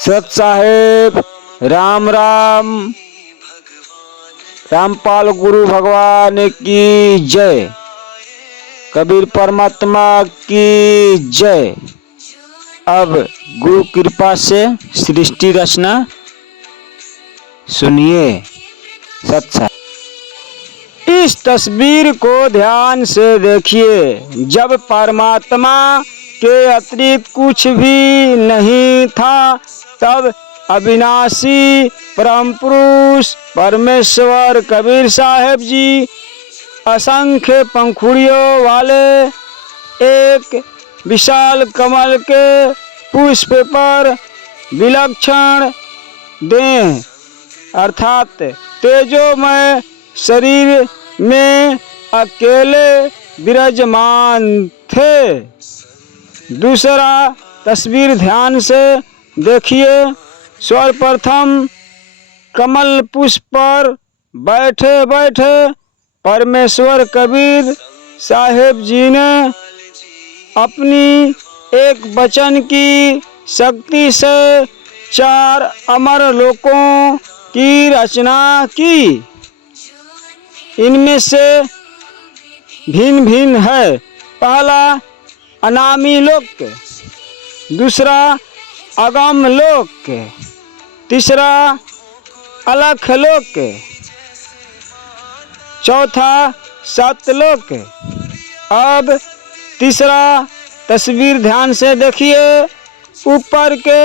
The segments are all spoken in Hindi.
सत साहेब राम राम। रामपाल गुरु भगवान की जय। कबीर परमात्मा की जय। अब गुरु कृपा से सृष्टि रचना सुनिए। सत साहेब, इस तस्वीर को ध्यान से देखिए। जब परमात्मा के अतिरिक्त कुछ भी नहीं था, तब अविनाशी परम पुरुष परमेश्वर कबीर साहेब जी असंख्य पंखुड़ियों वाले एक विशाल कमल के पुष्प पर विलक्षण देह अर्थात तेजोमय शरीर में अकेले विराजमान थे। दूसरा तस्वीर ध्यान से देखिए। सर्वप्रथम कमल पुष्प पर बैठे बैठे परमेश्वर कबीर साहेब जी ने अपनी एक वचन की शक्ति से 4 अमर लोकों की रचना की। इनमें से भिन्न भिन्न है। पहला अनामी लोक, दूसरा अगम लोक, तीसरा अलख लोक, चौथा सतलोक। अब तीसरा तस्वीर ध्यान से देखिए। ऊपर के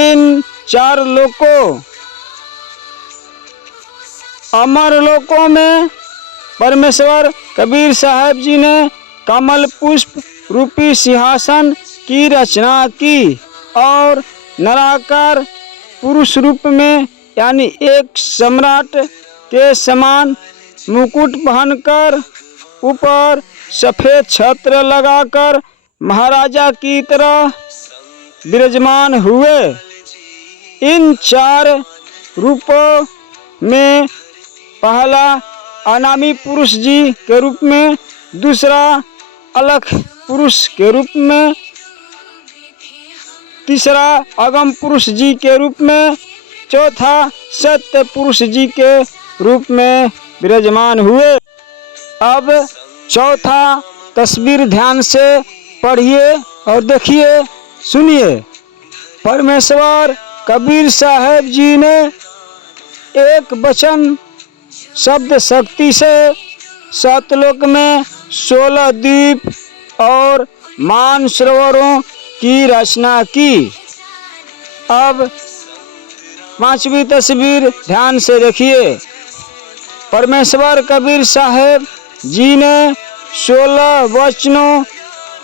इन 4 लोकों अमर लोकों में परमेश्वर कबीर साहेब जी ने कमल पुष्प रूपी सिंहासन की रचना की और नराकार पुरुष रूप में यानी एक सम्राट के समान मुकुट पहनकर ऊपर सफेद छत्र लगाकर महाराजा की तरह विराजमान हुए। इन 4 रूपों में पहला अनामी पुरुष जी के रूप में, दूसरा अलख पुरुष के रूप में, तीसरा अगम पुरुष जी के रूप में, चौथा सत्य पुरुष जी के रूप में विराजमान हुए। अब चौथा तस्वीर ध्यान से पढ़िए और देखिए, सुनिए। परमेश्वर कबीर साहेब जी ने एक वचन शब्द शक्ति से सतलोक में 16 द्वीप और मानसरोवरों की रचना की। अब 5वीं तस्वीर ध्यान से देखिए। परमेश्वर कबीर साहेब जी ने 16 वचनों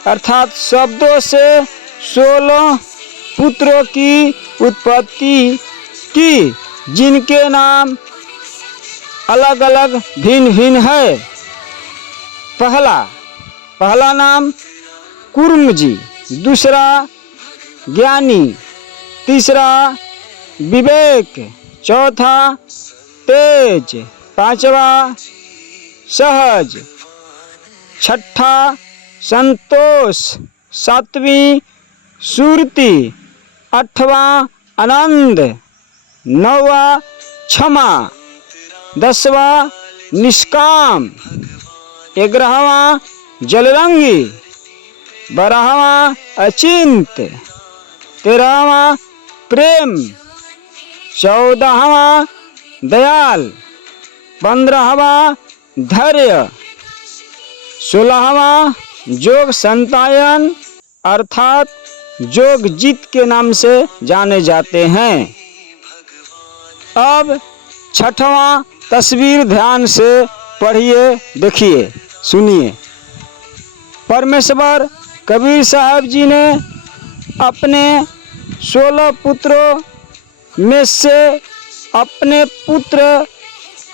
अर्थात शब्दों से 16 पुत्रों की उत्पत्ति की, जिनके नाम अलग अलग भिन्न भिन्न है। पहला नाम कुर्म जी, दूसरा ज्ञानी, तीसरा विवेक, चौथा तेज, पांचवा सहज, छठा संतोष, सातवीं सुरति, 8वां आनंद, 9वां क्षमा, 10वां निष्काम, 11वां जलरंगी, 12वां अचिंत, 13वां प्रेम, 14वां दयाल, 15वां धैर्य, 16वां जोग संतायन अर्थात जोग जीत के नाम से जाने जाते हैं। अब 6वां तस्वीर ध्यान से पढ़िए, देखिए, सुनिए। परमेश्वर कबीर साहब जी ने अपने 16 पुत्रों में से अपने पुत्र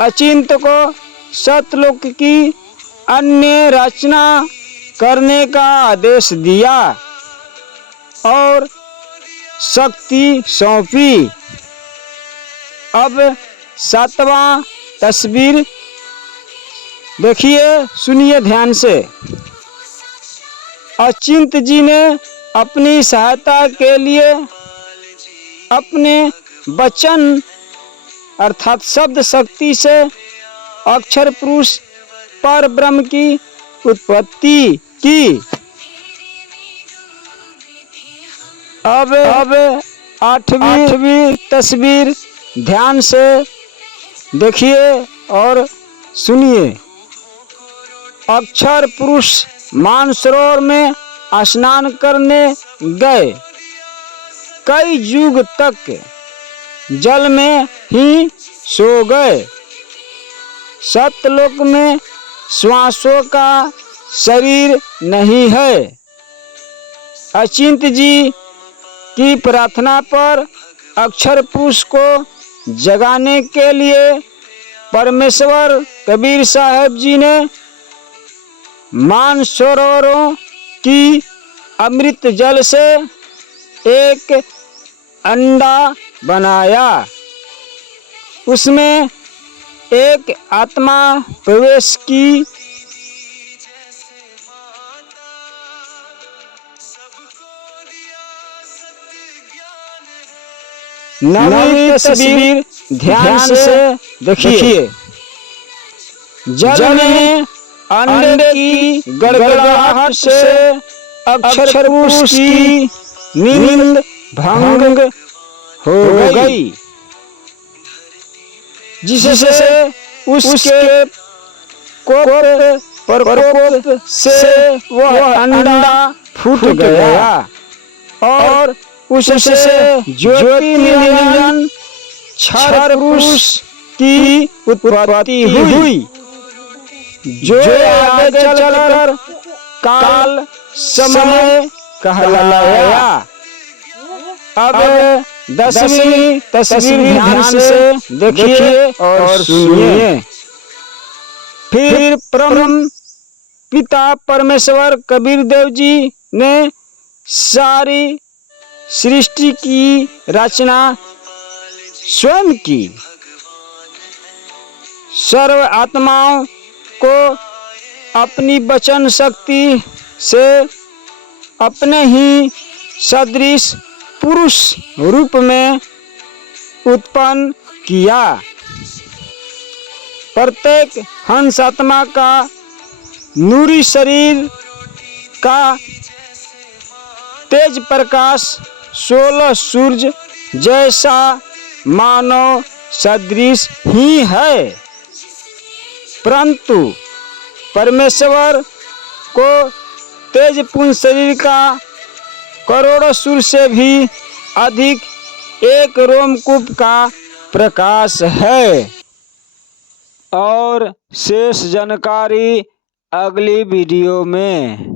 अचिंत को सतलोक की अन्य रचना करने का आदेश दिया और शक्ति सौंपी। अब 7वां तस्वीर देखिए, सुनिए ध्यान से। अचिंत जी ने अपनी सहायता के लिए अपने वचन अर्थात शब्द शक्ति से अक्षर पुरुष पर ब्रह्म की उत्पत्ति की। अब आठवीं तस्वीर ध्यान से देखिए और सुनिए। अक्षर पुरुष मानसरोवर में स्नान करने गए। कई युग तक जल में ही सो गए। सत्यलोक में श्वासों का शरीर नहीं है। अचिंत जी की प्रार्थना पर अक्षर पुरुष को जगाने के लिए परमेश्वर कबीर साहब जी ने मानसरोवरों की अमृत जल से एक अंडा बनाया। उसमें एक आत्मा प्रवेश की। नवीं तस्वीर ध्यान से देखिए। जल में अंडे की गड़गड़ाहट से अक्षर पुरुष की नींद भंग हो गई, जिससे उसके प्रकोप से वह अंडा फूट गया और उससे ज्योति निरंजन क्षर पुरुष की उत्पत्ति हुई, जो आगे चलकर काल समय कहलाया। अब 10वीं तस्वीर ध्यान से देखिए और सुनिए। फिर परम पिता परमेश्वर कबीर देव जी ने सारी सृष्टि की रचना स्वयं की। सर्व आत्माओं को अपनी वचन शक्ति से अपने ही सदृश पुरुष रूप में उत्पन्न किया। प्रत्येक हंस आत्मा का नूरी शरीर का तेज प्रकाश 16 सूर्य जैसा मानव सदृश ही है, परंतु परमेश्वर को तेजपूर्ण शरीर का करोड़ों सूर्य से भी अधिक एक रोमकूप का प्रकाश है। और शेष जानकारी अगली वीडियो में।